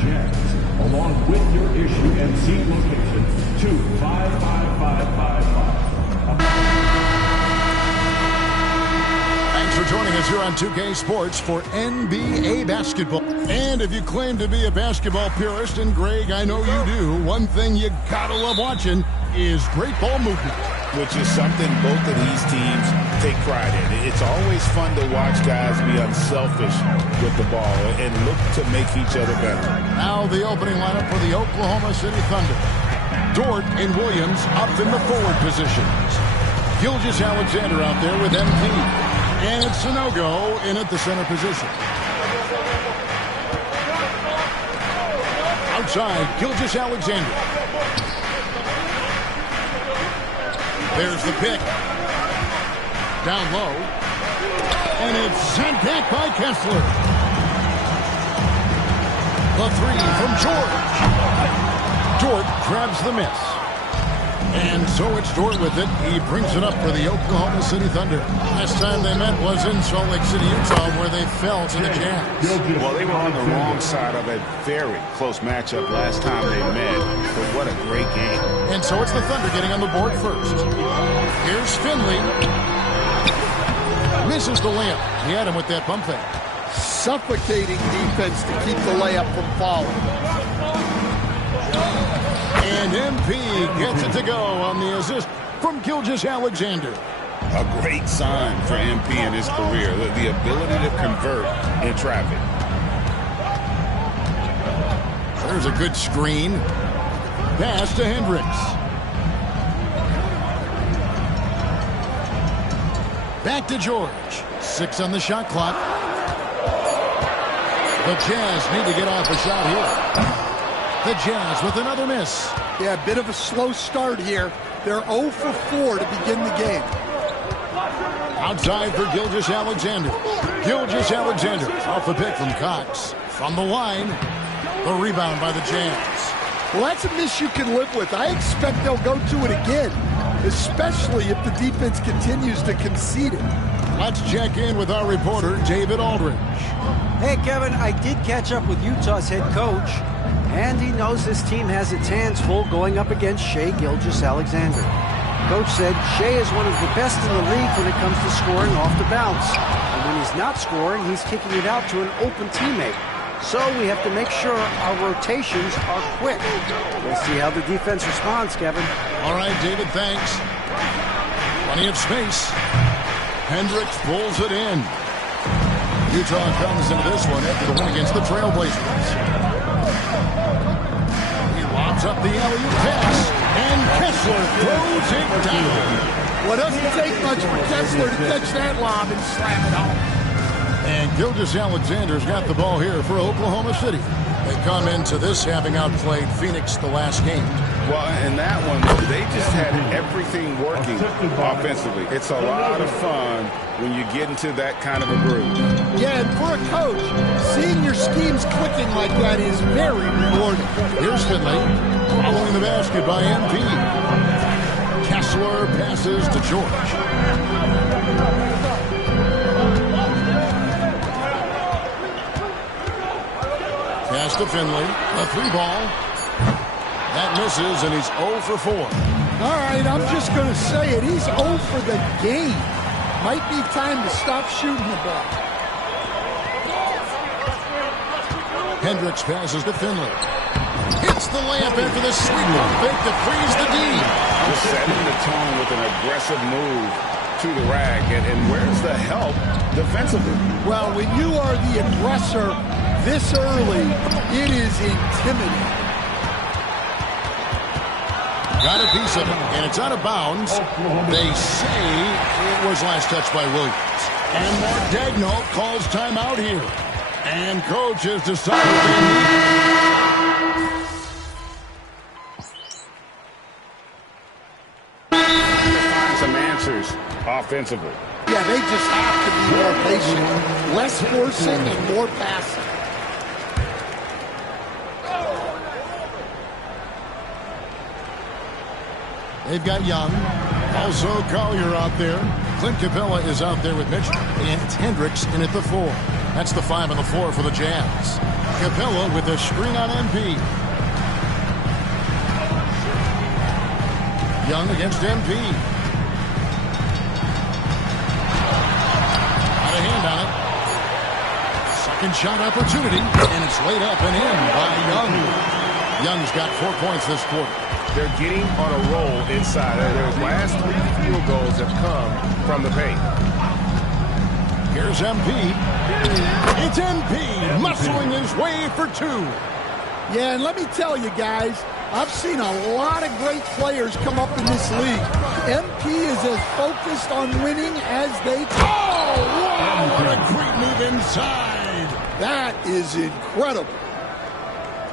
checks, along with your issue and seat location to 55555. Thanks for joining us here on 2K Sports for NBA basketball. And if you claim to be a basketball purist, and Greg, I know you do, one thing you gotta love watching is great ball movement. Which is something both of these teams take pride in. It's always fun to watch guys be unselfish with the ball and look to make each other better. Now the opening lineup for the Oklahoma City Thunder. Dort and Williams up in the forward positions. Gilgeous-Alexander out there with MP. And it's Sanogo in at the center position. Outside, Gilgeous-Alexander. There's the pick. Down low. And it's sent back by Kessler. The three from George. Dort grabs the miss. And so it's Dort with it. He brings it up for the Oklahoma City Thunder. Last time they met was in Salt Lake City, Utah, where they fell to the Jazz. Well, they were on the wrong side of a very close matchup last time they met. But what a great game. And so it's the Thunder getting on the board first. Here's Finley. Misses the layup. He had him with that pump fake. Suffocating defense to keep the layup from falling. And MP gets it to go on the assist from Gilgeous-Alexander. A great sign for MP in his career, the ability to convert in traffic. There's a good screen. Pass to Hendricks. Back to George. 6 on the shot clock. The Jazz need to get off a shot here. The Jazz with another miss. Yeah, a bit of a slow start here. They're 0 for 4 to begin the game. Outside for Gilgeous-Alexander. Gilgeous-Alexander off the pick from Cox. From the line, the rebound by the Jazz. Well, that's a miss you can live with. I expect they'll go to it again, especially if the defense continues to concede it. Let's check in with our reporter, David Aldridge. Hey, Kevin, I did catch up with Utah's head coach, and he knows this team has its hands full going up against Shai Gilgeous-Alexander. Coach said Shai is one of the best in the league when it comes to scoring off the bounce. And when he's not scoring, he's kicking it out to an open teammate. So we have to make sure our rotations are quick. We'll see how the defense responds, Kevin. All right, David, thanks. Plenty of space. Hendricks pulls it in. Utah comes into this one after the win against the Trailblazers. He lobs up the alley-oop pass, and Kessler throws it down. Well, it doesn't take much for Kessler to catch that lob and slam it home. And Gilgeous-Alexander's got the ball here for Oklahoma City. They come into this having outplayed Phoenix the last game. Well, in that one, they just had everything working offensively. It's a lot of fun when you get into that kind of a groove. Yeah, and for a coach, seeing your schemes clicking like that is very rewarding. Here's Finley, following the basket by MP. Kessler passes to George. Pass to Finley, a 3-ball. That misses, and he's 0 for 4. All right, I'm just going to say it. He's 0 for the game. Might be time to stop shooting the ball. Hendricks passes to Finley. Hits the layup after the sweet pump fake to freeze the D. Just setting the tone with an aggressive move to the rack. And where's the help defensively? Well, when you are the aggressor this early, it is intimidating. Got a piece of it, and it's out of bounds. They say it was last touched by Williams. And Mark Daigneault calls timeout here. And coach has decided they need to find some answers offensively. Yeah, they just have to be more patient. Less forcing and more passing. They've got Young. Also Collier out there. Clint Capella is out there with Mitchell. And it's Hendricks in at the 4. That's the 5 on the floor for the Jazz. Capella with a screen on MP. Young against MP. Got a hand on it. Second shot opportunity, and it's laid up and in by Young. Young's got 4 points this quarter. They're getting on a roll inside. Their last 3 field goals have come from the paint. Here's MP. It's MP muscling his way for 2. Yeah, and let me tell you guys, I've seen a lot of great players come up in this league. MP is as focused on winning as they can. Oh, wow, what a great move inside. That is incredible.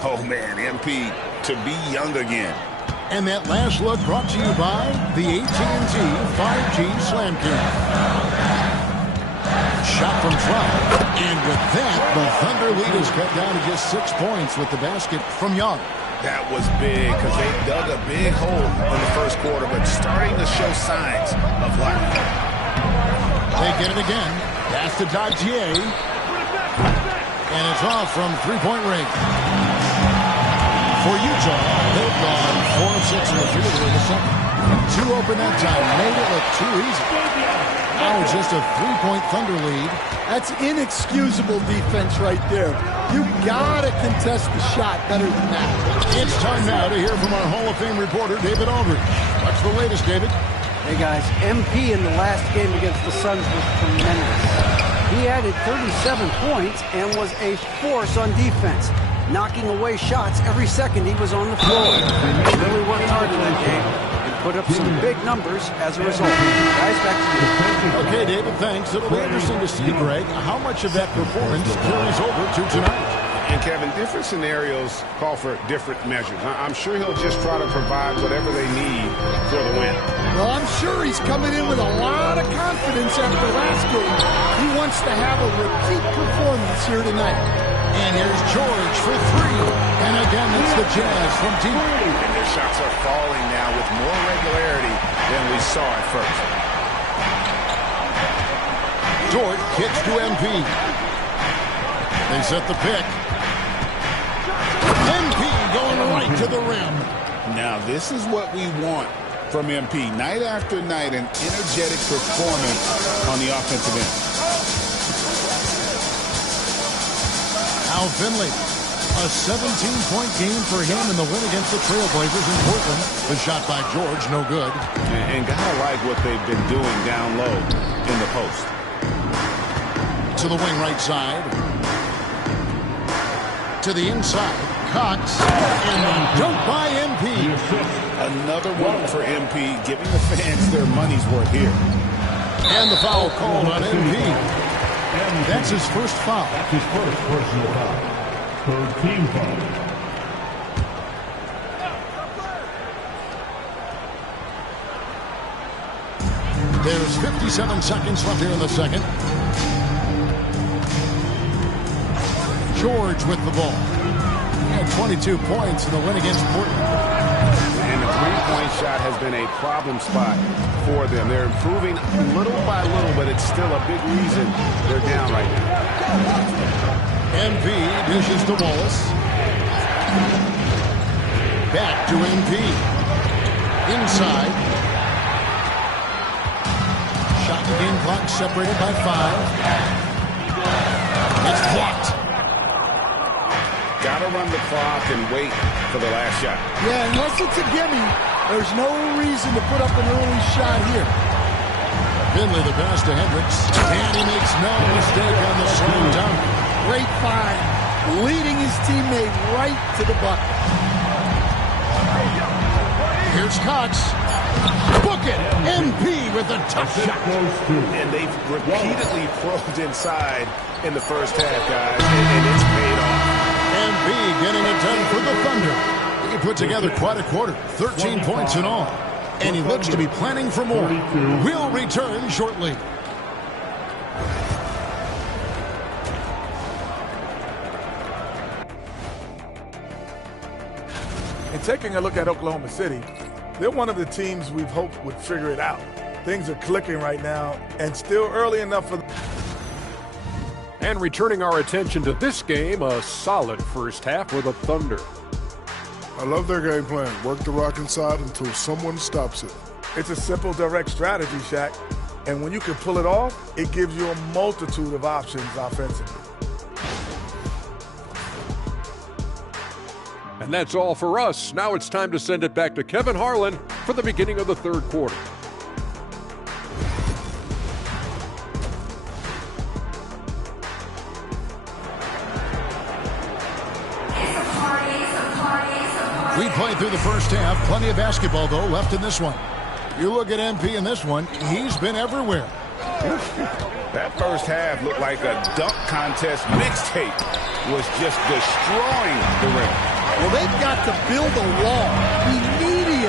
Oh, man, MP to be Young again. And that last look brought to you by the AT&T 5G Slam King. Shot from 12. And with that, the Thunder lead is cut down to just 6 points with the basket from Young. That was big because they dug a big hole in the first quarter, but starting to show signs of life. They get it again. Pass to Dodgier. And it's off from three-point range. For Utah, they've gone 4 of 6 in the field in the second. 2 open that time. Made it look too easy. Now it's just a 3-point Thunder lead. That's inexcusable defense right there. You gotta contest the shot better than that. It's time now to hear from our Hall of Fame reporter, David Aldridge. What's the latest, David? Hey guys, MP in the last game against the Suns was tremendous. He added 37 points and was a force on defense, knocking away shots every second he was on the floor. He really worked hard in that game and put up some big numbers as a result. Guys, back to you. Okay, David, thanks. It'll be interesting to see, Greg, how much of that performance carries over to tonight. And, Kevin, different scenarios call for different measures. I'm sure he'll just try to provide whatever they need for the win. Well, I'm sure he's coming in with a lot of confidence after last game. He wants to have a repeat performance here tonight. And here's George for 3. And again, it's the Jazz from deep. And their shots are falling now with more regularity than we saw at first. Dort kicks to MP. They set the pick. MP going right to the rim. Now, this is what we want from MP. Night after night, an energetic performance on the offensive end. Al Finley, a 17-point game for him in the win against the Trailblazers in Portland. The shot by George, no good. And gotta like what they've been doing down low in the post. To the wing right side. To the inside. Cox. And the dunk by MP. Another one for MP, giving the fans their money's worth here. And the foul called on MP. And that's his first foul. That's his first personal foul. Third team foul. There's 57 seconds left here in the second. George with the ball. Had 22 points in the win against Portland. And the three-point shot has been a problem spot for them. They're improving little by little, but it's still a big reason they're down right now. MP dishes to Wallace. Back to MP. Inside. Shot the game clock separated by 5. It's blocked. Got to run the clock and wait for the last shot. Yeah, unless it's a gimme, there's no reason to put up an early shot here. Finley the pass to Hendricks. And he makes no mistake on the slam dunk. Great find, leading his teammate right to the bucket. Here's Cox. Book it! MP with a tough shot. And they've repeatedly probed inside in the first half, guys, and it's paid off. MP getting it done for the Thunder. He put together quite a quarter, 13 points in all. And he looks to be planning for more. We'll return shortly. And taking a look at Oklahoma City, they're one of the teams we've hoped would figure it out. Things are clicking right now, and still early enough for... And returning our attention to this game, a solid first half with the Thunder. I love their game plan. Work the rock inside until someone stops it. It's a simple, direct strategy, Shaq. And when you can pull it off, it gives you a multitude of options offensively. And that's all for us. Now it's time to send it back to Kevin Harlan for the beginning of the third quarter. We played through the first half. Plenty of basketball, though, left in this one. You look at MP in this one, he's been everywhere. That first half looked like a dunk contest mixtape. Was just destroying the rim. Well, they've got to build a wall immediately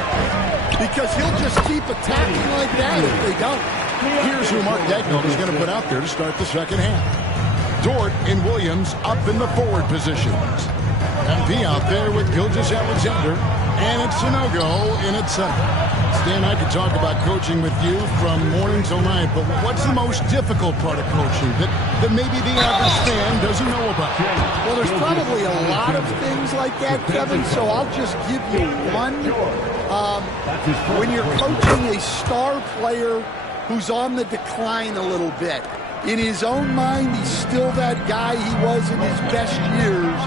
because he'll just keep attacking like that if they don't. Here's who Mark Daigneault is going to put out there to start the second half. Dort and Williams up in the forward positions. MP out there with Gilgeous-Alexander, and it's a no-go in its center. Stan, I could talk about coaching with you from morning till night, but what's the most difficult part of coaching that maybe the average fan doesn't know about? Well, there's probably a lot of things like that, Kevin, so I'll just give you one. When you're coaching a star player who's on the decline a little bit, in his own mind, he's still that guy he was in his best years,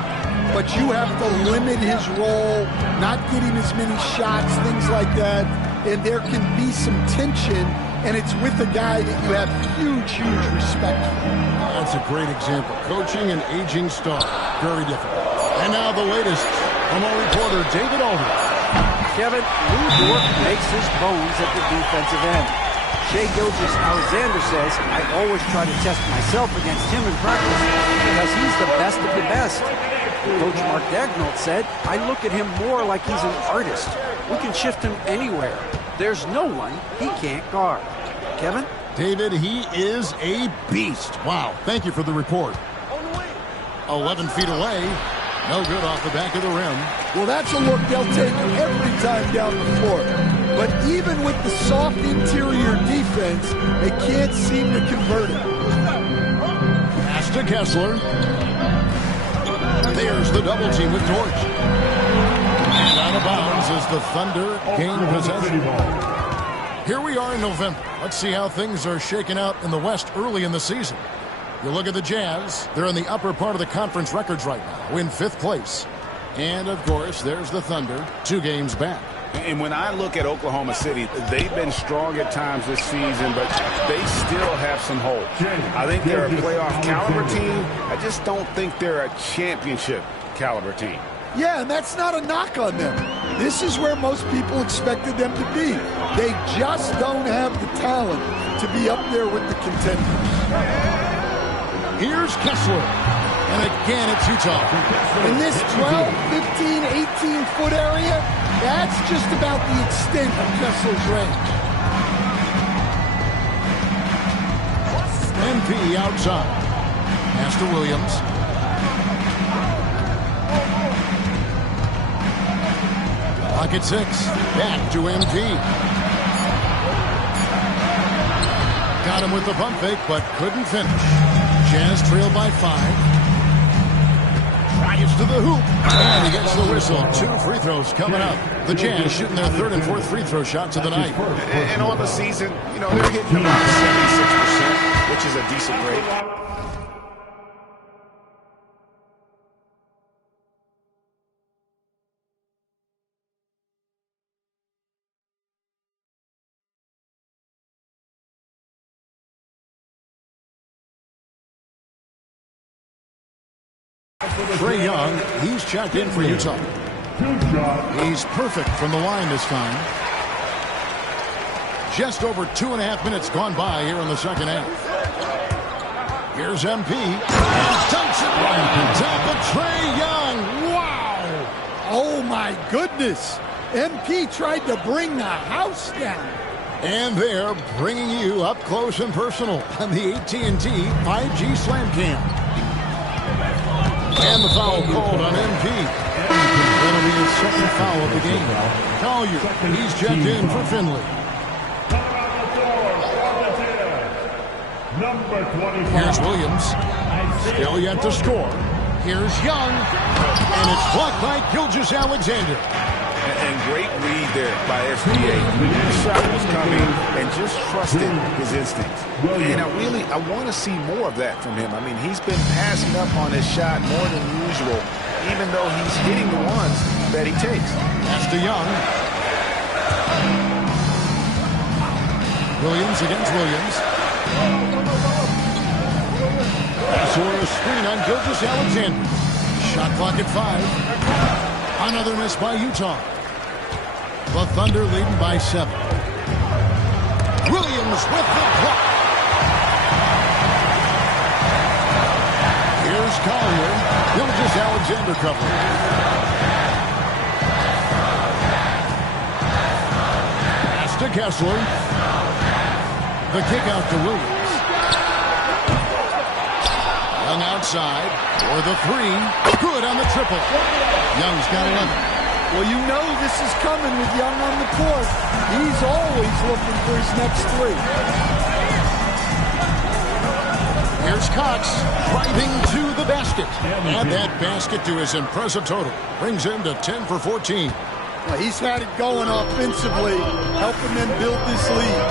but you have to limit his role, not get him as many shots, things like that, and there can be some tension, and it's with a guy that you have huge, huge respect for. That's a great example. Coaching an aging star. Very difficult. And now the latest from our reporter, David Aldridge. Kevin, Lou Dort makes his bones at the defensive end. Shai Gilgeous-Alexander says, I always try to test myself against him in practice because he's the best of the best. Coach Mark Daigneault said, I look at him more like he's an artist. We can shift him anywhere. There's no one he can't guard. Kevin? David, he is a beast. Wow. Thank you for the report. 11 feet away. No good off the back of the rim. Well, that's a look they'll take every time down the floor. But even with the soft interior defense, they can't seem to convert it. Pass to Kessler. There's the double team with Dort. And out of bounds as the Thunder gain possession. Here we are in November. Let's see how things are shaking out in the West early in the season. You look at the Jazz. They're in the upper part of the conference records right now, in 5th place. And, of course, there's the Thunder, 2 games back. And when I look at Oklahoma City, they've been strong at times this season, but they still have some holes. I think they're a playoff caliber team. I just don't think they're a championship caliber team. Yeah, and that's not a knock on them. This is where most people expected them to be. They just don't have the talent to be up there with the contenders. Here's Kessler. And again, it's Utah. In this 12, 15, 18-foot area, that's just about the extent of Kessler's range. MP outside. Pass to Williams. Pocket 6. Back to MP. Got him with the pump fake, but couldn't finish. Jazz trailed by 5. Gets to the hoop, and he gets the whistle. 2 free throws coming up. The Jazz shooting their 3rd and 4th free throw shots of the night. And on the season, you know, they're hitting about 76%, which is a decent rate. Trae Young, he's checked in for Utah. He's perfect from the line this time. Just over 2.5 minutes gone by here in the second half. Here's MP. And dunks it right on top of Trae Young. Wow! Oh, my goodness. MP tried to bring the house down. And they're bringing you up close and personal on the AT&T 5G Slam Cam. And the foul called on MP. That'll be his 2nd foul of the game. Collier, he's checked in for Finley. Number 25. Here's Williams. Still yet to score. Here's Young. And it's blocked by Gilgeous-Alexander. And great read there by SGA. The shot was coming and just trusted his instincts. And I want to see more of that from him. I mean, he's been passing up on his shot more than usual, even though he's hitting the ones that he takes. Pass to Young. Williams against Williams. Pass or a screen on Gilgeous-Alexander. Shot clock at 5. Another miss by Utah. The Thunder leading by 7. Williams with the block. Here's Collier. Gilgeous-Alexander covering. Pass to Kessler. The kick out to Williams. Young outside for the 3. Good on the triple. Young's got 11. Well, you know this is coming with Young on the court. He's always looking for his next 3. Here's Cox driving to the basket. Add that basket to his impressive total. Brings him to 10 for 14. Well, he's had it going offensively, helping them build this lead.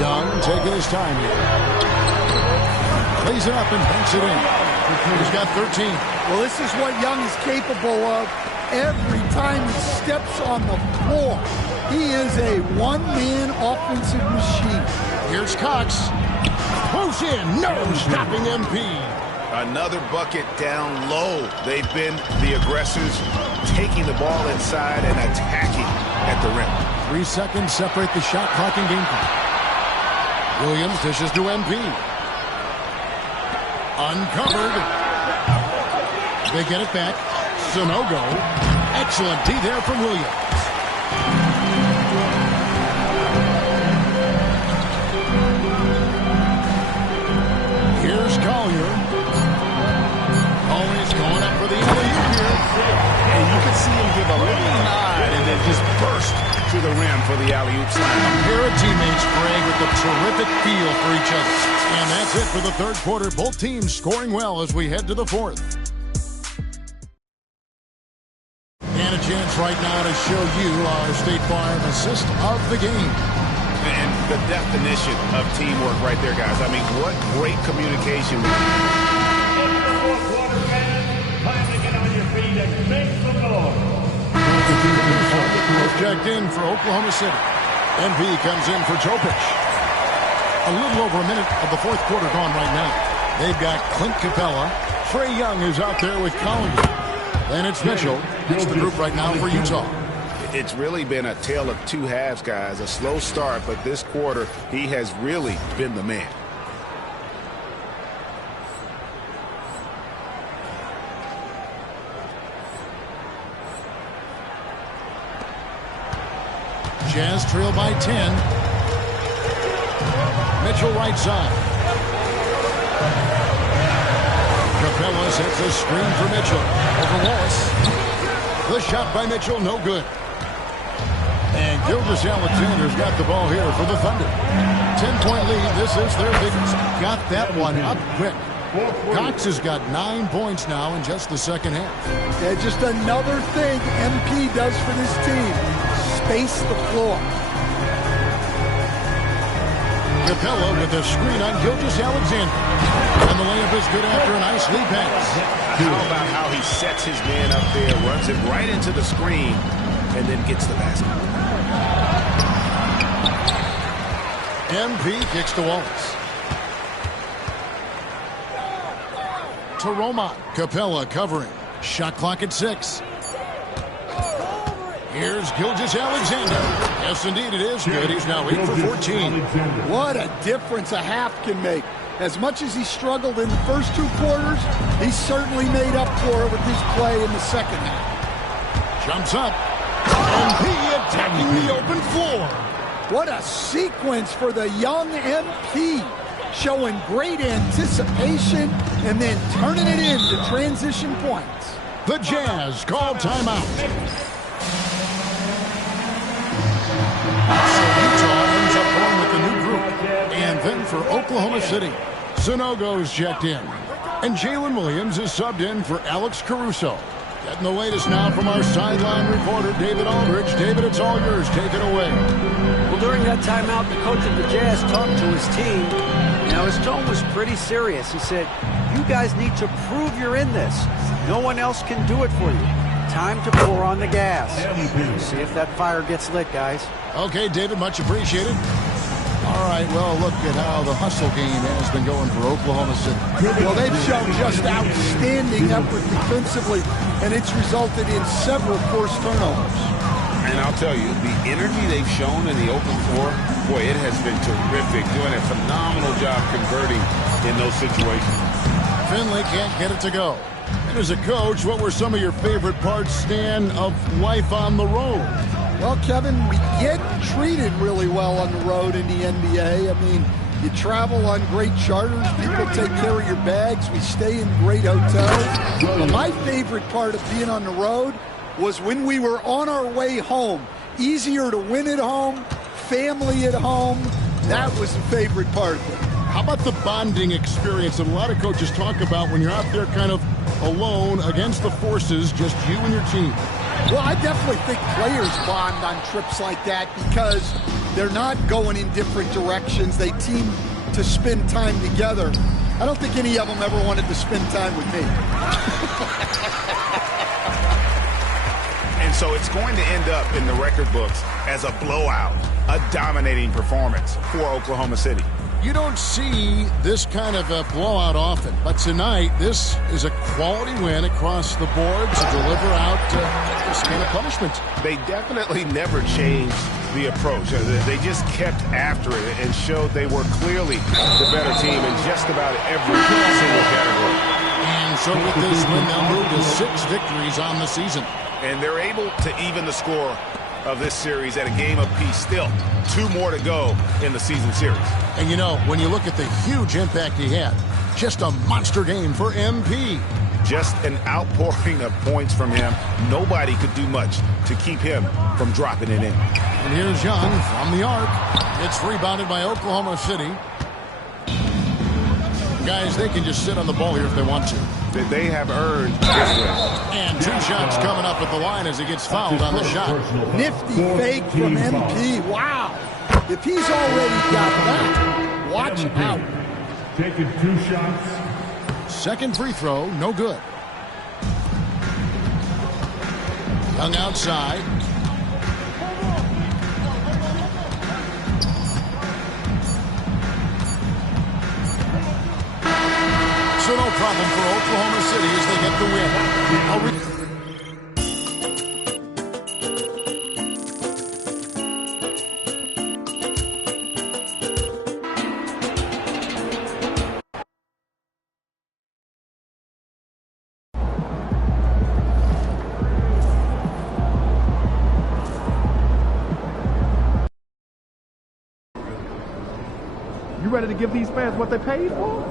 Young taking his time here. Plays it up and banks it in. He's got 13. Well, this is what Young is capable of every time he steps on the floor. He is a one-man offensive machine. Here's Cox. Close in. No stopping MP. Another bucket down low. They've been the aggressors, taking the ball inside and attacking at the rim. 3 seconds separate the shot clock and game clock. Williams dishes to MP. Uncovered. They get it back. Sonogo. Excellent D there from Williams. Here's Collier. Always going up for the alley-oop here. And you can see him give a little nod and then just burst to the rim for the alley-oop slam. A pair of teammates brag with a terrific feel for each other. And that's it for the third quarter. Both teams scoring well as we head to the fourth. And a chance right now to show you our State Farm assist of the game. And the definition of teamwork right there, guys. I mean, what great communication. Checked in for Oklahoma City. MP comes in for Jokic. A little over a minute of the fourth quarter gone right now. They've got Clint Capella. Trae Young is out there with Collier. And it's Mitchell. It's the group right now for Utah. It's really been a tale of two halves, guys. A slow start, but this quarter, he has really been the man. Jazz trail by 10. Mitchell right side. Capella sets a screen for Mitchell. Over Wallace. The shot by Mitchell, no good. And Gilgeous-Alexander's got the ball here for the Thunder. 10-point lead. This is their biggest. Got that one up quick. Cox has got 9 points now in just the second half. Yeah, just another thing MP does for this team. Space the floor. Capella with a screen on Gilgeous-Alexander. And the layup is good after a nice lead pass. How about how he sets his man up there, runs it right into the screen, and then gets the basket. MP kicks to Wallace. To Roman. Capella covering. Shot clock at 6. Here's Gilgeous-Alexander. Yes, indeed, it is good. He's now 8 for 14. What a difference a half can make. As much as he struggled in the first 2 quarters, he certainly made up for it with his play in the second half. Jumps up. MP attacking the open floor. What a sequence for the young MP. Showing great anticipation and then turning it into transition points. The Jazz call timeout. So Utah ends up going with the new group. And then for Oklahoma City. Sanogo's checked in. And Jalen Williams is subbed in for Alex Caruso. Getting the latest now from our sideline reporter, David Aldridge. David, it's all yours. Take it away. Well, during that timeout, the coach of the Jazz talked to his team. Now, his tone was pretty serious. He said, you guys need to prove you're in this. No one else can do it for you. Time to pour on the gas. See if that fire gets lit, guys. Okay, David, much appreciated. All right, well, look at how the hustle game has been going for Oklahoma City. Well, they've shown just outstanding effort defensively, and it's resulted in several forced turnovers. And I'll tell you, the energy they've shown in the open floor, boy, it has been terrific. Doing a phenomenal job converting in those situations. Finley can't get it to go. And as a coach, what were some of your favorite parts, Stan, of life on the road? Well, Kevin, we get treated really well on the road in the NBA. I mean, you travel on great charters. People take care of your bags. We stay in great hotels. But my favorite part of being on the road was when we were on our way home. Easier to win at home, family at home. That was the favorite part of it. How about the bonding experience that a lot of coaches talk about when you're out there kind of alone against the forces, just you and your team? Well, I definitely think players bond on trips like that because they're not going in different directions. They team to spend time together. I don't think any of them ever wanted to spend time with me. And so it's going to end up in the record books as a blowout, a dominating performance for Oklahoma City. You don't see this kind of a blowout often, but tonight this is a quality win across the board to deliver out this kind of punishment. They definitely never changed the approach. They just kept after it and showed they were clearly the better team in just about every single category. And so with this win, they'll move to 6 victories on the season. And they're able to even the score of this series at a game apiece. Still 2 more to go in the season series. And you know, when you look at the huge impact he had, just a monster game for MP. Just an outpouring of points from him. Nobody could do much to keep him from dropping it in. And here's Young from the arc. It's rebounded by Oklahoma City. Guys, they can just sit on the ball here if they want to. They have earned this win. And 2 shots coming up at the line as he gets fouled on the shot. Nifty fake from MP. Wow. If he's already got that, watch out. Taking 2 shots. Second free throw, no good. Young outside. So no problem for Oklahoma City as they get the win. You ready to give these fans what they paid for?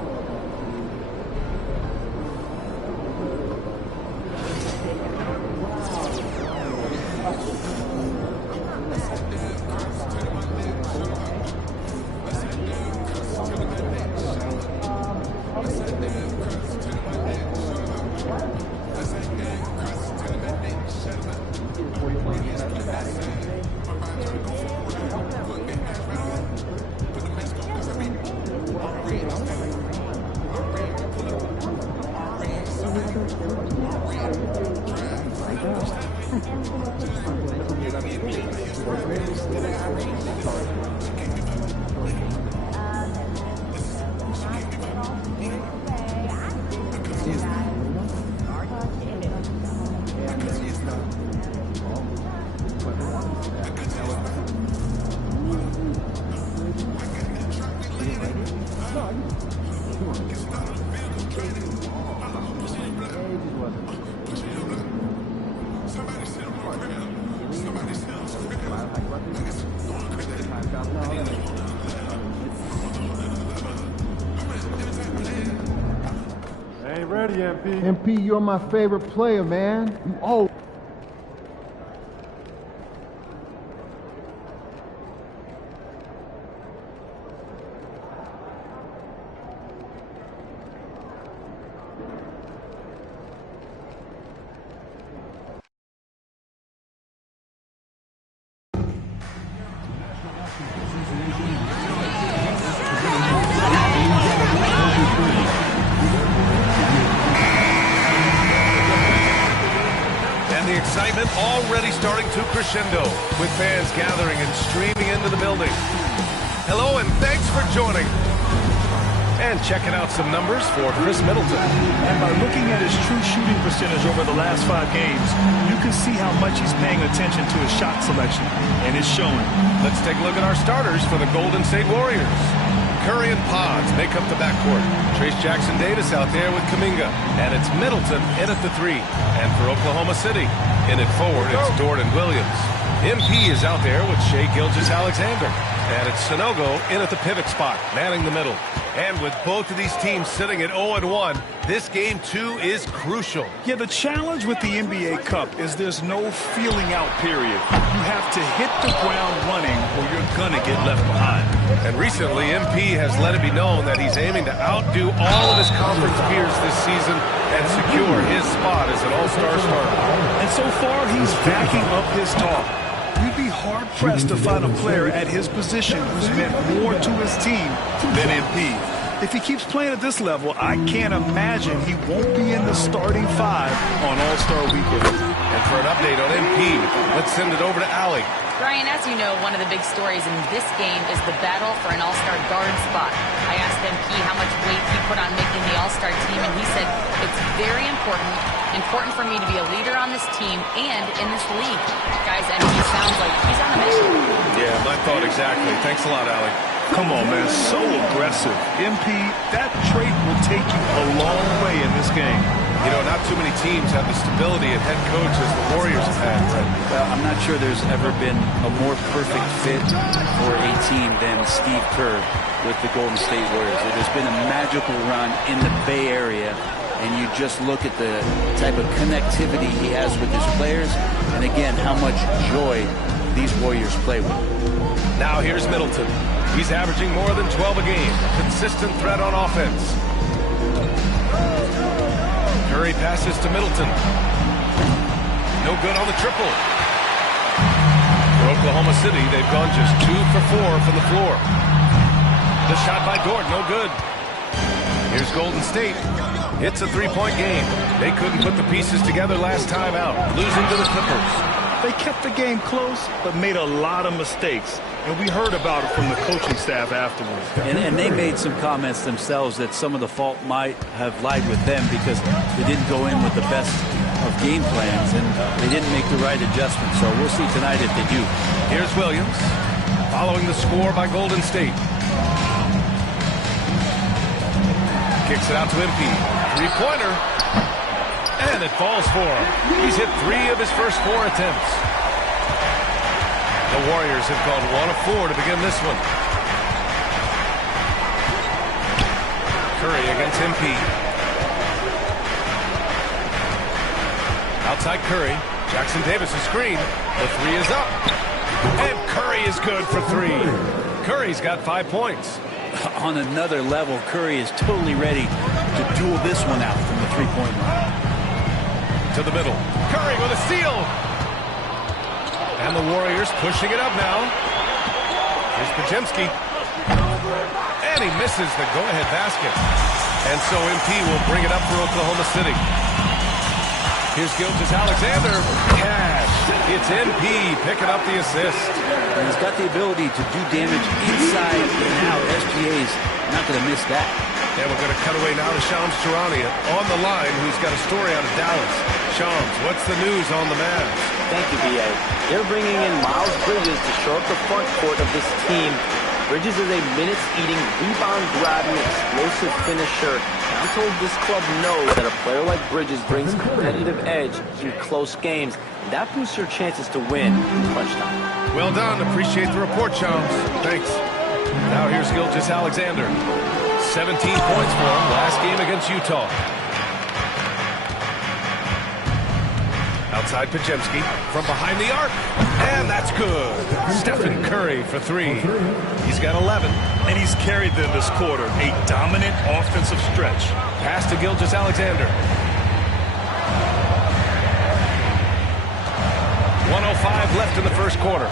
Ready, MP. MP, you're my favorite player, man. You always. already starting to crescendo with fans gathering and streaming into the building. Hello and thanks for joining. And checking out some numbers for Chris Middleton. And by looking at his true shooting percentage over the last 5 games, you can see how much he's paying attention to his shot selection, and it's showing. Let's take a look at our starters for the Golden State Warriors. Curry and Pods make up the backcourt. Trace Jackson-Davis out there with Kuminga. And it's Middleton in at the 3. And for Oklahoma City, in at forward, it's Dort and Williams. MP is out there with Shai Gilgeous-Alexander. And it's Sanogo in at the pivot spot, manning the middle. And with both of these teams sitting at 0-1, this game, too, is crucial. Yeah, the challenge with the NBA Cup is there's no feeling out period. You have to hit the ground running or you're going to get left behind. And recently, MP has let it be known that he's aiming to outdo all of his conference peers this season and secure his spot as an all-star starter. And so far, he's backing up his talk. You'd be hard-pressed to find a player at his position who's meant more to his team than MP. If he keeps playing at this level, I can't imagine he won't be in the starting 5 on All-Star Weekend. And for an update on MP, let's send it over to Allie. Brian, as you know, one of the big stories in this game is the battle for an All-Star guard spot. I asked MP how much weight he put on making the All-Star team, and he said, it's very important for me to be a leader on this team and in this league. Guys, I mean, he sounds like he's on a mission. Yeah, my thought exactly. Thanks a lot, Allie. Come on, man. So aggressive. MP, that trait will take you a long way in this game. You know, not too many teams have the stability and head coach as the Warriors have had. Well, I'm not sure there's ever been a more perfect fit for a team than Steve Kerr with the Golden State Warriors. There's been a magical run in the Bay Area, and you just look at the type of connectivity he has with his players, and again, how much joy these Warriors play with. Now here's Middleton. He's averaging more than 12 a game. Consistent threat on offense. Curry passes to Middleton. No good on the triple. For Oklahoma City, they've gone just 2 for 4 from the floor. The shot by Dort, no good. Here's Golden State. It's a 3-point game. They couldn't put the pieces together last time out, losing to the Clippers. They kept the game close, but made a lot of mistakes. And we heard about it from the coaching staff afterwards. And they made some comments themselves that some of the fault might have lied with them because they didn't go in with the best of game plans and they didn't make the right adjustments. So we'll see tonight if they do. Here's Williams, following the score by Golden State. Kicks it out to MP. 3-pointer. And it falls for him. He's hit 3 of his first 4 attempts. The Warriors have gone 1 of 4 to begin this one. Curry against MP. Outside Curry. Jackson-Davis' screen. The 3 is up. And Curry is good for 3. Curry's got 5 points. On another level, Curry is totally ready to duel this one out from the 3-point line. To the middle. Curry with a steal. And the Warriors pushing it up now. Here's Podziemski. And he misses the go-ahead basket. And so MP will bring it up for Oklahoma City. Here's Gilgeous-Alexander. Cash. It's MP picking up the assist. And he's got the ability to do damage inside and out. SGA's not going to miss that. And we're going to cut away now to Shams Charania on the line, who's got a story out of Dallas. Shams, what's the news on the Mavs? Thank you, B.A. They're bringing in Miles Bridges to shore up the front court of this team. Bridges is a minutes-eating, rebound-grabbing, explosive finisher. I'm told this club knows that a player like Bridges brings a competitive edge in close games. That boosts your chances to win in crunch time. Well done. Appreciate the report, Shams. Thanks. Now here's Gilgeous-Alexander. 17 points for him last game against Utah. Outside Podziemski from behind the arc. And that's good. Stephen Curry for 3. He's got 11. And he's carried them this quarter. A dominant offensive stretch. Pass to Gilgeous-Alexander. 1:05 left in the first quarter.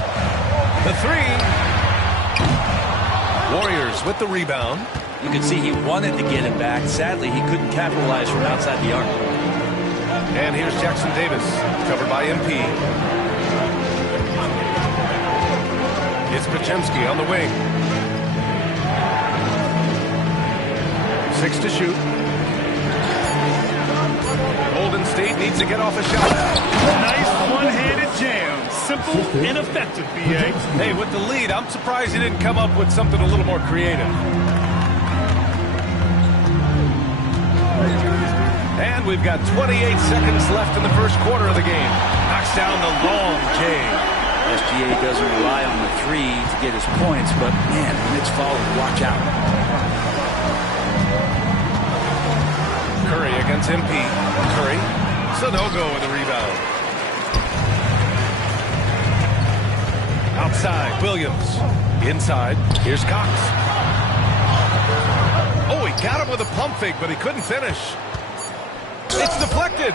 The 3. Warriors with the rebound. You can see he wanted to get it back. Sadly, he couldn't capitalize from outside the arc. And here's Jackson Davis, covered by MP. It's Pachemski on the wing. 6 to shoot. Golden State needs to get off a shot. Nice one-handed jam. Simple and effective, B.A. Hey, with the lead, I'm surprised he didn't come up with something a little more creative. And we've got 28 seconds left in the first quarter of the game. Knocks down the long J. SGA doesn't rely on the three to get his points, but man, when it's followed, watch out. Curry against MP. Curry. Sanogo with a rebound. Outside, Williams. Inside, here's Cox. Oh, he got him with a pump fake, but he couldn't finish. It's deflected.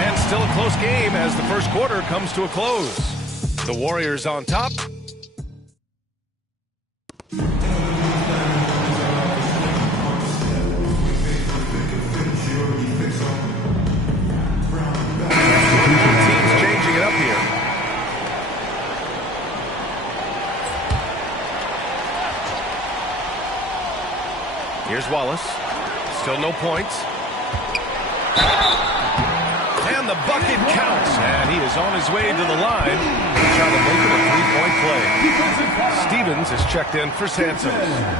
And still a close game as the first quarter comes to a close. The Warriors on top. Team's changing it up here. Here's Wallace. Still no points. And the bucket counts. And he is on his way to the line. Trying to make it a three-point play. Stevens is checked in for Sanson.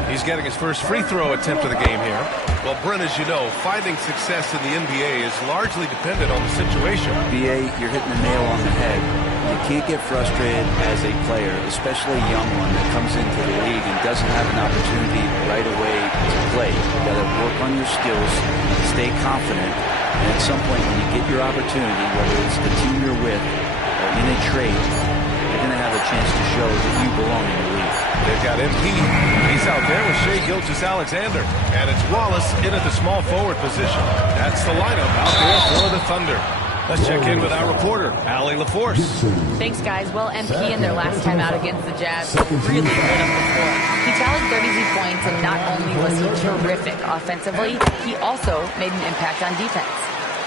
He's getting his first free throw attempt of the game here. Well, Brent, as you know, finding success in the NBA is largely dependent on the situation. B.A., you're hitting the nail on the head. You can't get frustrated as a player, especially a young one that comes into the league and doesn't have an opportunity right away to play. You got to work on your skills, stay confident, and at some point when you get your opportunity, whether it's the team you're with or in a trade, you're going to have a chance to show that you belong in the league. They've got MP. He's out there with Shai Gilgeous-Alexander. And it's Wallace in at the small forward position. That's the lineup out there for the Thunder. Let's check in with our reporter, Allie LaForce. Thanks, guys. Well, MP in their last time out against the Jazz really lit up the floor. He tallied 32 points, and not only was he terrific offensively, he also made an impact on defense.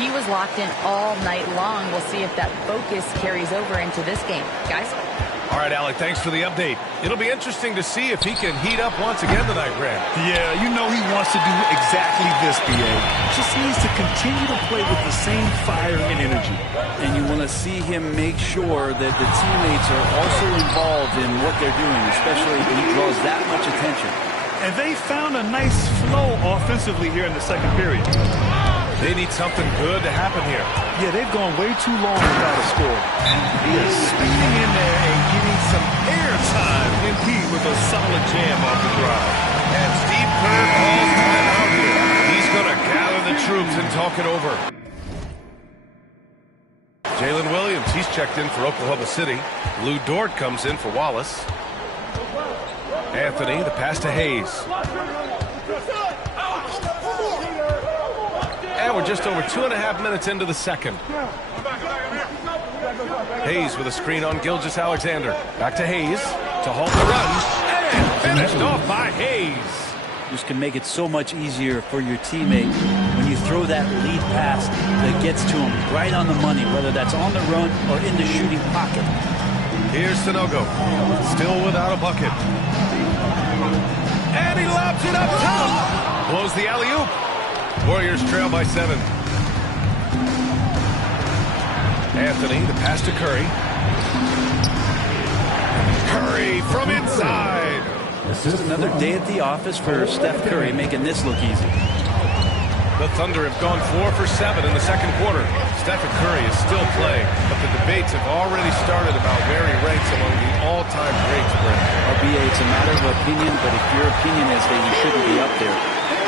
He was locked in all night long. We'll see if that focus carries over into this game. Guys? All right, Allie, thanks for the update. It'll be interesting to see if he can heat up once again tonight, Grant. Yeah, you know he wants to do exactly this, B.A. Just needs to continue to play with the same fire and energy. And you want to see him make sure that the teammates are also involved in what they're doing, especially when he draws that much attention. And they found a nice flow offensively here in the second period. They need something good to happen here. Yeah, they've gone way too long without a score. He is speeding in there and getting some airtime. MP with a solid jam off the drive. And Steve Kerr calls time out here. He's going to gather the troops and talk it over. Jalen Williams, he's checked in for Oklahoma City. Lou Dort comes in for Wallace. Anthony, the pass to Hayes. And we're just over 2.5 minutes into the second. Hayes with a screen on Gilgeous-Alexander. Back to Hayes to halt the run. And finished off by Hayes. This can make it so much easier for your teammate when you throw that lead pass that gets to him right on the money, whether that's on the run or in the shooting pocket. Here's Sanogo, still without a bucket. And he lobs it up top. Blows the alley-oop. Warriors trail by 7. Anthony, the pass to Curry. Curry from inside. Just another day at the office for Steph Curry, making this look easy. The Thunder have gone 4 for 7 in the second quarter. Stephen Curry is still playing, but the debates have already started about where he ranks among the all-time greats, Brent. RBA, it's a matter of opinion, but if your opinion is that he shouldn't be up there,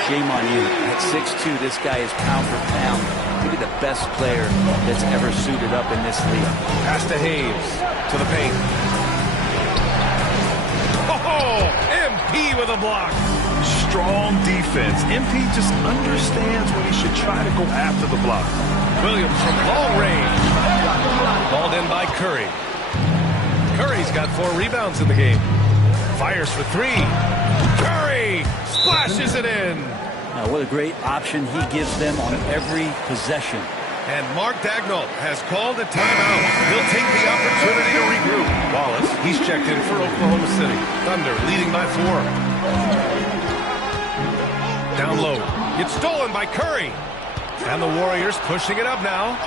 shame on you. At 6'2", this guy is pound for pound. Maybe the best player that's ever suited up in this league. Pass to Hayes, to the paint. Oh, MP with a block. Strong defense. MP just understands when he should try to go after the block. Williams from long range. Balled in by Curry. Curry's got 4 rebounds in the game. Fires for 3. Curry splashes it in. Now, what a great option he gives them on every possession. And Mark Dagnall has called a timeout. He'll take the opportunity to regroup. Wallace, he's checked in for Oklahoma City. Thunder leading by 4. Down low. It's stolen by Curry. And the Warriors pushing it up now.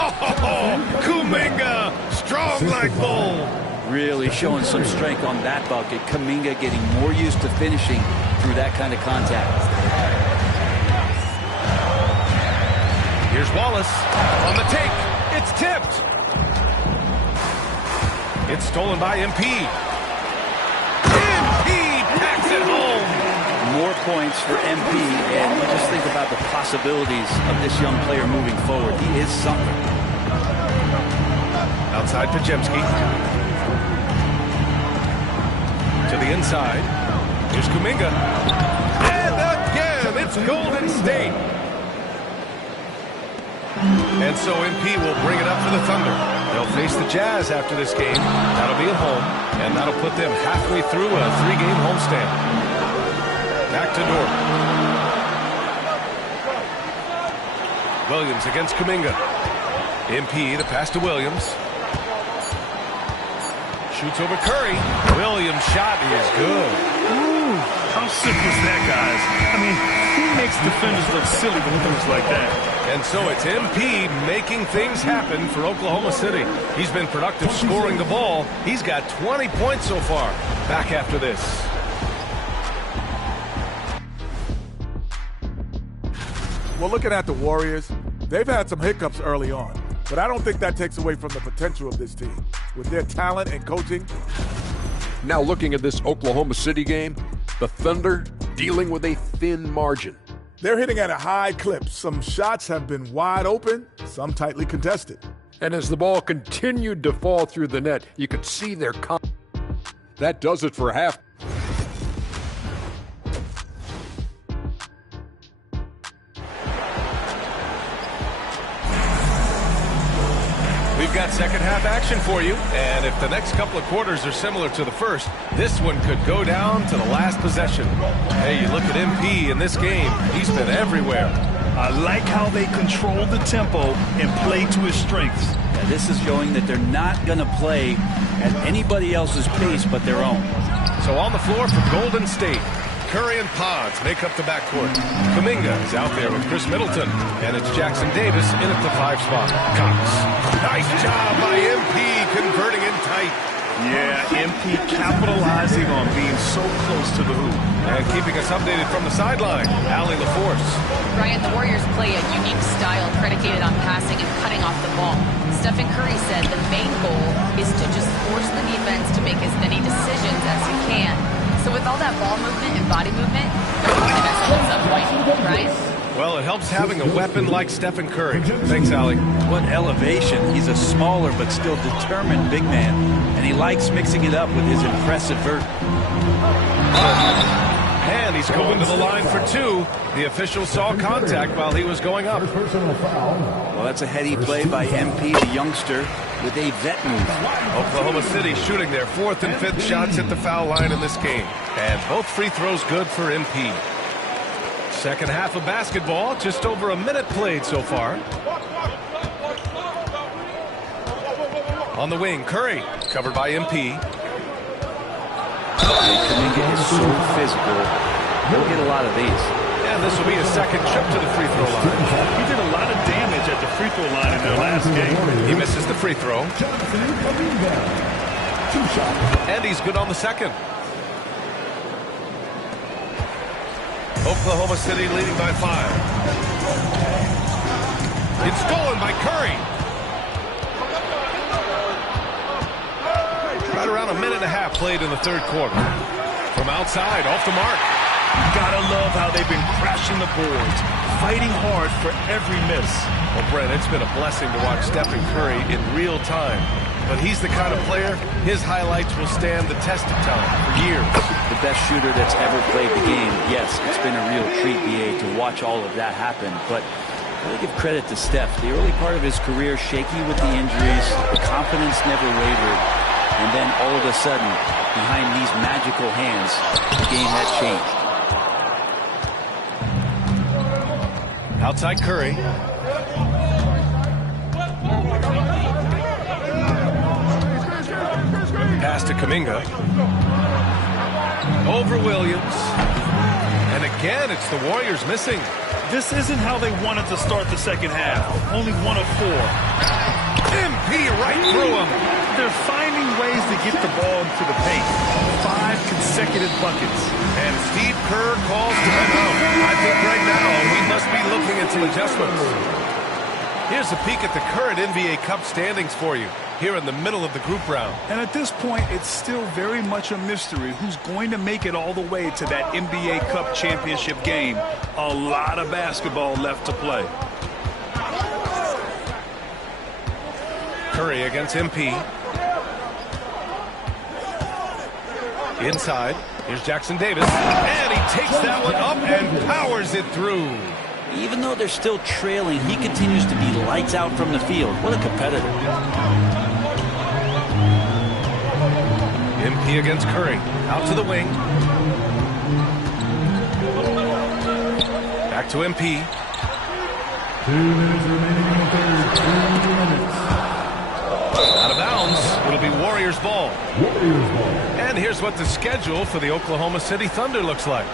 Oh, Kuminga, strong like bull. Really showing some strength on that bucket. Kuminga getting more used to finishing through that kind of contact. Here's Wallace on the take. It's tipped. It's stolen by MP. MP packs it home. More points for MP, and you just think about the possibilities of this young player moving forward. He is something. Outside Pajemski. To the inside. Here's Kuminga. And again, it's Golden State. And so MP will bring it up for the Thunder. They'll face the Jazz after this game. That'll be at home, and that'll put them halfway through a 3-game homestand. Back to Dort. Williams against Kuminga. MP, the pass to Williams. Shoots over Curry. Williams' shot is good. Ooh, how sick was that, guys? I mean, who makes defenders look silly with moves like that? And so it's MP making things happen for Oklahoma City. He's been productive scoring the ball. He's got 20 points so far. Back after this. Well, looking at the Warriors, they've had some hiccups early on, but I don't think that takes away from the potential of this team. With their talent and coaching. Now looking at this Oklahoma City game, the Thunder dealing with a thin margin. They're hitting at a high clip. Some shots have been wide open, some tightly contested. And as the ball continued to fall through the net, you could see their That does it for half. We've got second half action for you, and if the next couple of quarters are similar to the first, this one could go down to the last possession. Hey, you look at MP in this game, he's been everywhere. I like how they control the tempo and play to his strengths. Yeah, this is showing that they're not going to play at anybody else's pace but their own. So on the floor for Golden State, Curry and Pods make up the backcourt. Kuminga is out there with Chris Middleton, and it's Jackson Davis in at the 5 spot. Cox. Nice job by MP converting in tight. Yeah, MP capitalizing on being so close to the hoop. And keeping us updated from the sideline, Allie LaForce. Brian, the Warriors play a unique style predicated on passing and cutting off the ball. Stephen Curry said the main goal is to just force the defense to make as many decisions as you can. So with all that ball movement and body movement, they're going to mess up at some point, right? Well, it helps having a weapon like Stephen Curry. Thanks, Allie. What elevation. He's a smaller but still determined big man, and he likes mixing it up with his impressive vert. And he's going to the line for 2. The official saw contact while he was going up. Well, that's a heady play by MP, the youngster, with a vet move. Oklahoma City shooting their 4th and 5th shots at the foul line in this game. And both free throws good for MP. Second half of basketball, just over a minute played so far. On the wing, Curry, covered by MP. Kuminga is so physical. He'll get a lot of these. And this will be a second trip to the free throw line. He did a lot of damage at the free throw line in their last game. He misses the free throw. And he's good on the second. Oklahoma City leading by 5. It's stolen by Curry. Right around a minute and a half played in the third quarter. From outside, off the mark. Gotta love how they've been crashing the boards, fighting hard for every miss. Well, Brent, it's been a blessing to watch Stephen Curry in real time. But he's the kind of player, his highlights will stand the test of time for years. The best shooter that's ever played the game. Yes, it's been a real treat, BA, to watch all of that happen. But I give credit to Steph. The early part of his career, shaky with the injuries, the confidence never wavered. And then all of a sudden, behind these magical hands, the game had changed. Outside Curry. Pass to Kuminga. Over Williams. And again, it's the Warriors missing. This isn't how they wanted to start the second half. Only 1 of 4. MP right through him. They're finding ways to get the ball into the paint. 5 consecutive buckets. And Steve Kerr calls timeout. I think right now we must be looking at some adjustments. Here's a peek at the current NBA Cup standings for you, here in the middle of the group round. And at this point, it's still very much a mystery who's going to make it all the way to that NBA Cup championship game. A lot of basketball left to play. Curry against MP. Inside, here's Jackson Davis, and he takes that one up and powers it through. Even though they're still trailing, he continues to be lights out from the field. What a competitor. MP against Curry. Out to the wing. Back to MP. 2 minutes remaining in the third. 2 minutes. Out of bounds. It'll be Warriors ball. Warriors ball. And here's what the schedule for the Oklahoma City Thunder looks like.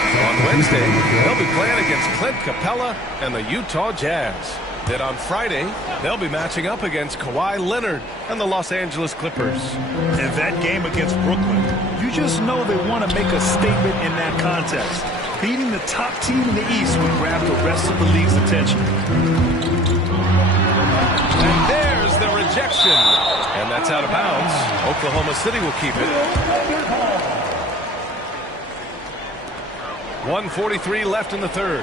On Wednesday, they'll be playing against Clint Capella and the Utah Jazz. Then on Friday, they'll be matching up against Kawhi Leonard and the Los Angeles Clippers. And that game against Brooklyn, you just know they want to make a statement in that contest. Beating the top team in the East would grab the rest of the league's attention. And there's the rejection. And that's out of bounds. Oklahoma City will keep it. 1:43 left in the third.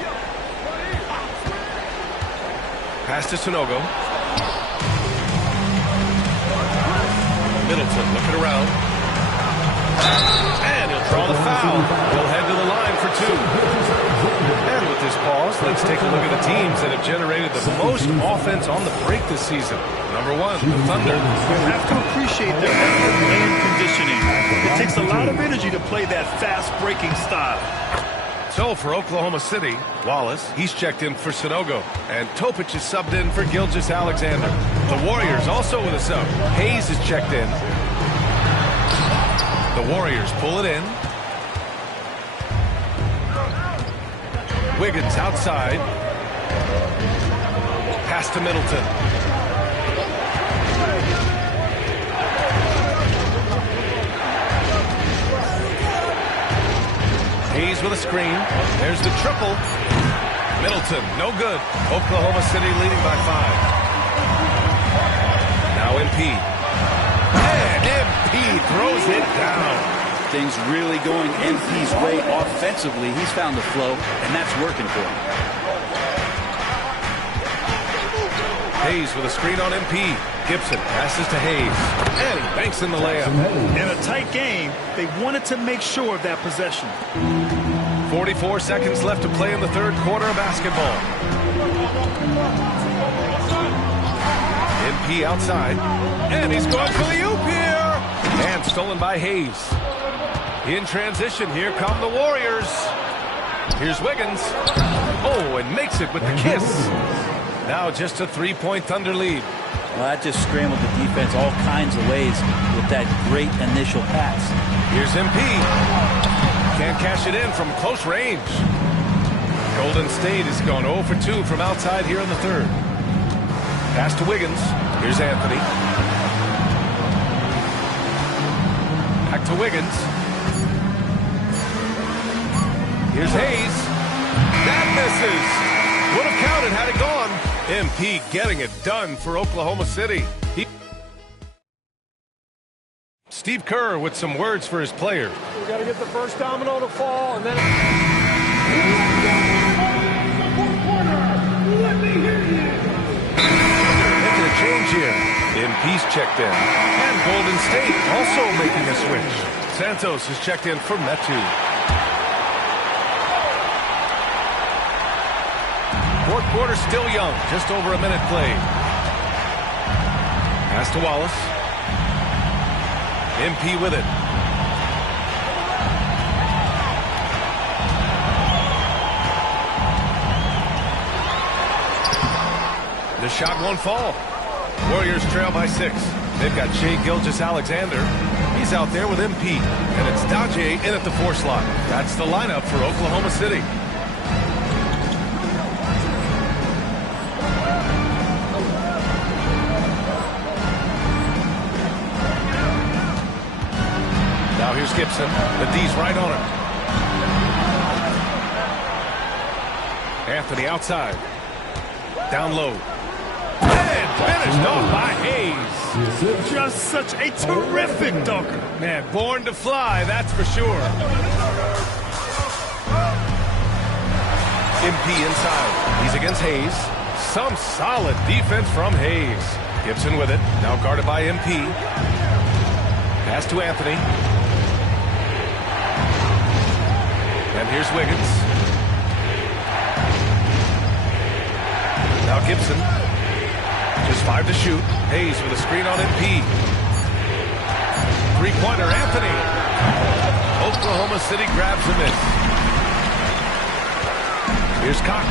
Pass to Sanogo. Middleton looking around. And he'll draw the foul. He'll head to the line for 2. And with this pause, let's take a look at the teams that have generated the most offense on the break this season. Number 1, the Thunder. You have to appreciate their effort and conditioning. It takes a lot of energy to play that fast-breaking style. So for Oklahoma City, Wallace, he's checked in for Sanogo. And Topic is subbed in for Gilgeous Alexander. The Warriors also with a sub. Hayes is checked in. The Warriors pull it in. Wiggins outside. Pass to Middleton. Hayes with a screen. There's the triple. Middleton, no good. Oklahoma City leading by 5. Now MP. And MP throws it down. Things really going MP's way offensively. He's found the flow, and that's working for him. Hayes with a screen on MP. Gibson passes to Hayes. And he banks in the layup. In a tight game, they wanted to make sure of that possession. 44 seconds left to play in the third quarter of basketball. MP outside. And he's going for the oop here. And stolen by Hayes. In transition, here come the Warriors. Here's Wiggins. Oh, and makes it with the kiss. Now just a 3-point Thunder lead. Well, that just scrambled the defense all kinds of ways with that great initial pass. Here's MP. Can't cash it in from close range. Golden State has gone 0 for 2 from outside here in the third. Pass to Wiggins. Here's Anthony. Back to Wiggins. Here's Hayes. That misses. Would have counted had it gone. MP getting it done for Oklahoma City. Steve Kerr with some words for his players. We got to get the first domino to fall, and then... Making a change here. MP's checked in. And Golden State also making a switch. Santos is checked in for Metu. Fourth quarter still young. Just over a minute played. Pass to Wallace. MP with it. The shot won't fall. Warriors trail by 6. They've got Shai Gilgeous-Alexander. He's out there with MP. And it's Daje in at the 4 slot. That's the lineup for Oklahoma City. Now here's Gibson. The D's right on him. Anthony outside. Down low. And finished off by Hayes. Just such a terrific dunker. Man, born to fly, that's for sure. MP inside. He's against Hayes. Some solid defense from Hayes. Gibson with it. Now guarded by MP. Pass to Anthony. And here's Wiggins. Now Gibson. Just 5 to shoot. Hayes with a screen on MP. Three-pointer, Anthony. Oklahoma City grabs a miss. Here's Cox.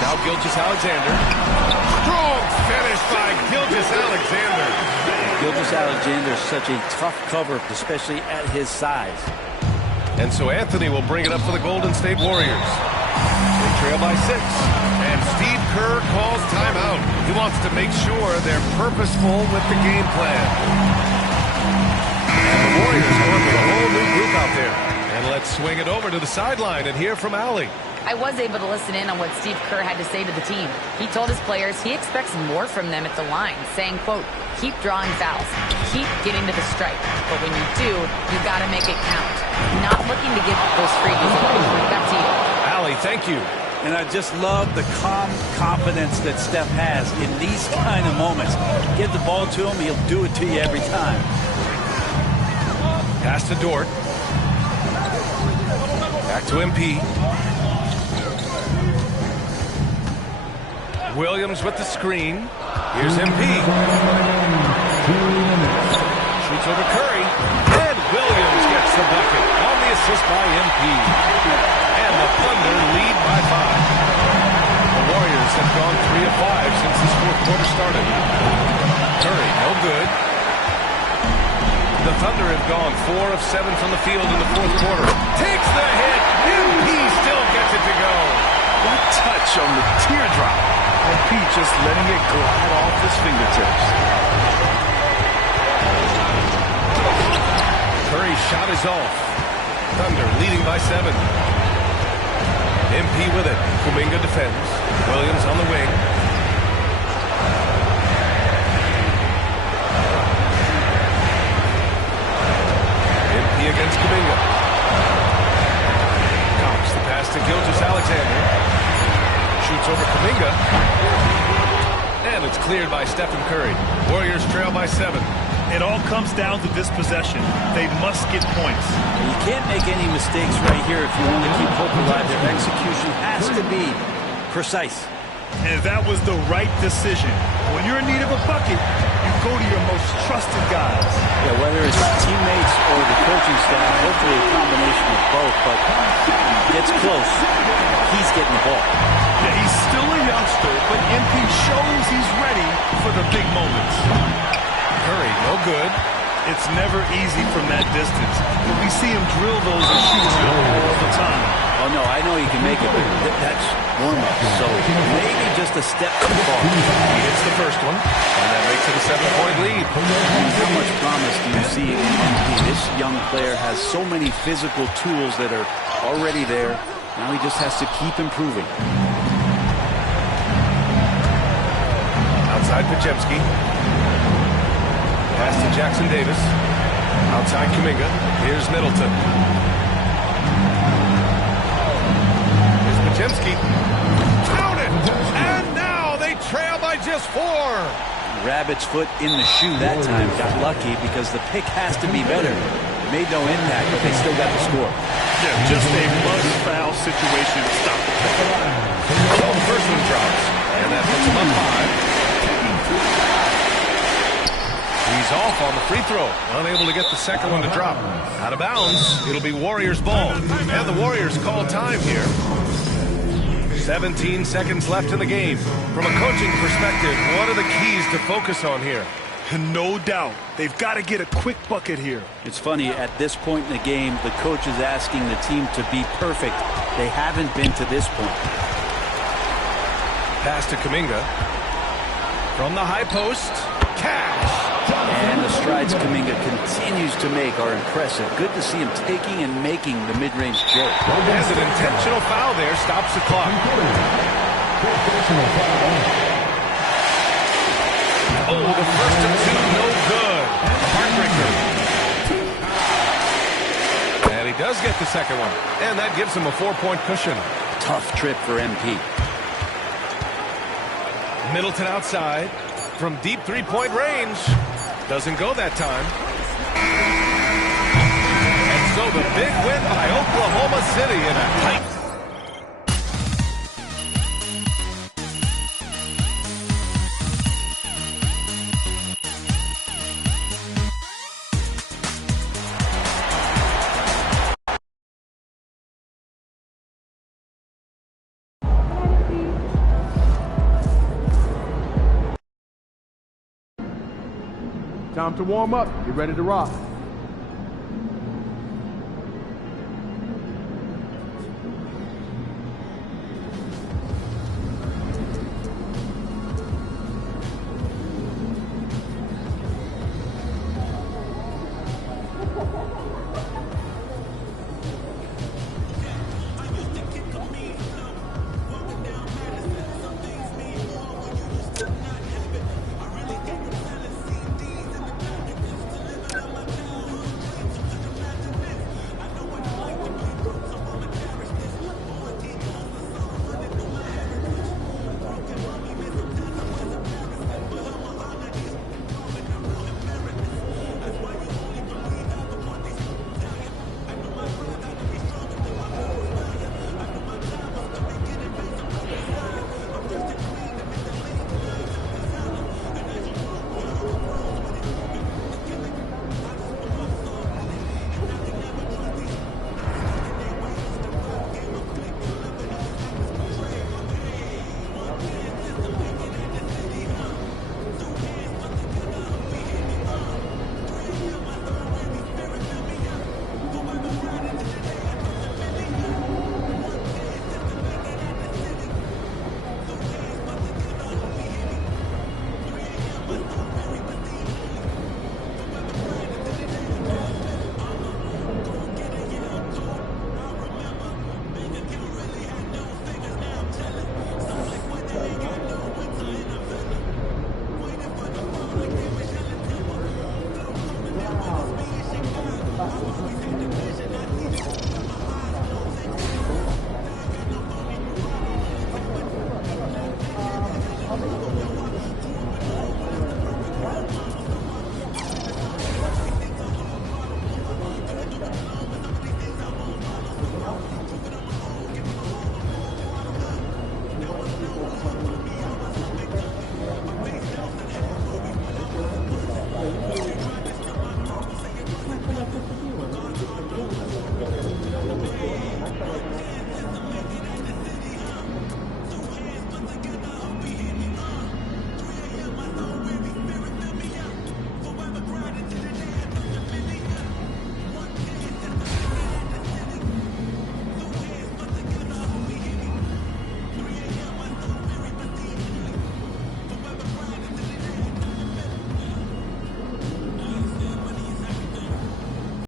Now Gilgeous-Alexander. Strong finish by Gilgeous-Alexander. Gilgeous-Alexander is such a tough cover, especially at his size. And so Anthony will bring it up for the Golden State Warriors. They trail by 6. And Steve Kerr calls timeout. He wants to make sure they're purposeful with the game plan. And the Warriors going with a whole new group out there. And let's swing it over to the sideline and hear from Allie. I was able to listen in on what Steve Kerr had to say to the team. He told his players he expects more from them at the line, saying, quote, keep drawing fouls, keep getting to the stripe. But when you do, you got to make it count. Not looking to give those freebies away. Back to you. Allie, thank you. And I just love the calm confidence that Steph has in these kind of moments. Give the ball to him, he'll do it to you every time. Pass to Dort. Back to MP. Williams with the screen. Here's MP. Shoots over Curry. And Williams gets the bucket on the assist by MP. And the Thunder lead by 5. The Warriors have gone 3 of 5 since this fourth quarter started. Curry, no good. The Thunder have gone 4 of 7 from the field in the fourth quarter. Takes the hit. MP still gets it to go. What touch on the teardrop. MP just letting it glide off his fingertips. Curry's shot is off. Thunder leading by 7. MP with it. Kuminga defends. Williams on the wing. MP against Kuminga. Cox the pass to Gilgeous-Alexander. Shoots over Kuminga. And it's cleared by Stephen Curry. Warriors trail by 7. It all comes down to this possession. They must get points. You can't make any mistakes right here if you want to keep hope alive. Their execution has to be precise. And that was the right decision. When you're in need of a bucket, you go to your most trusted guys. Yeah, whether it's teammates or the coaching staff, hopefully a combination of both, but when he gets close, he's getting the ball. Yeah, he's still a youngster, but MP shows he's ready for the big moments. Curry, no good. It's never easy from that distance, but we see him drill those and shoot all the time. Oh, no, I know he can make it, but that's warm-up, so maybe just a step too far. He hits the first one, and that makes it a 7-point lead. How much promise do you see in MP? This young player has so many physical tools that are already there. Now he just has to keep improving. Outside Podziemski. Pass to Jackson Davis. Outside Kuminga. Here's Middleton. Here's Podziemski. Count it! And now they trail by just 4. Rabbit's foot in the shoe that time. Got lucky because the pick has to be better. Made no impact, but they still got the score. Yeah, just a must-foul situation to stop the pick. So the first one drops, and that puts him up 5. He's off on the free throw. Unable to get the second one to drop. Out of bounds. It'll be Warriors ball. And the Warriors call time here. 17 seconds left in the game. From a coaching perspective, what are the keys to focus on here? No doubt. They've got to get a quick bucket here. It's funny, at this point in the game, the coach is asking the team to be perfect. They haven't been to this point. Pass to Kuminga. From the high post, Cash. And the strides Kuminga continues to make are impressive. Good to see him taking and making the mid-range joke. Has an intentional foul there, stops the clock. Oh, the first of two, no good. Heartbreaker. And he does get the second one. And that gives him a 4-point cushion. Tough trip for MP. Middleton outside. From deep three-point range. Doesn't go that time. And so the big win by Oklahoma City in a tight. Time to warm up. Get ready to rock.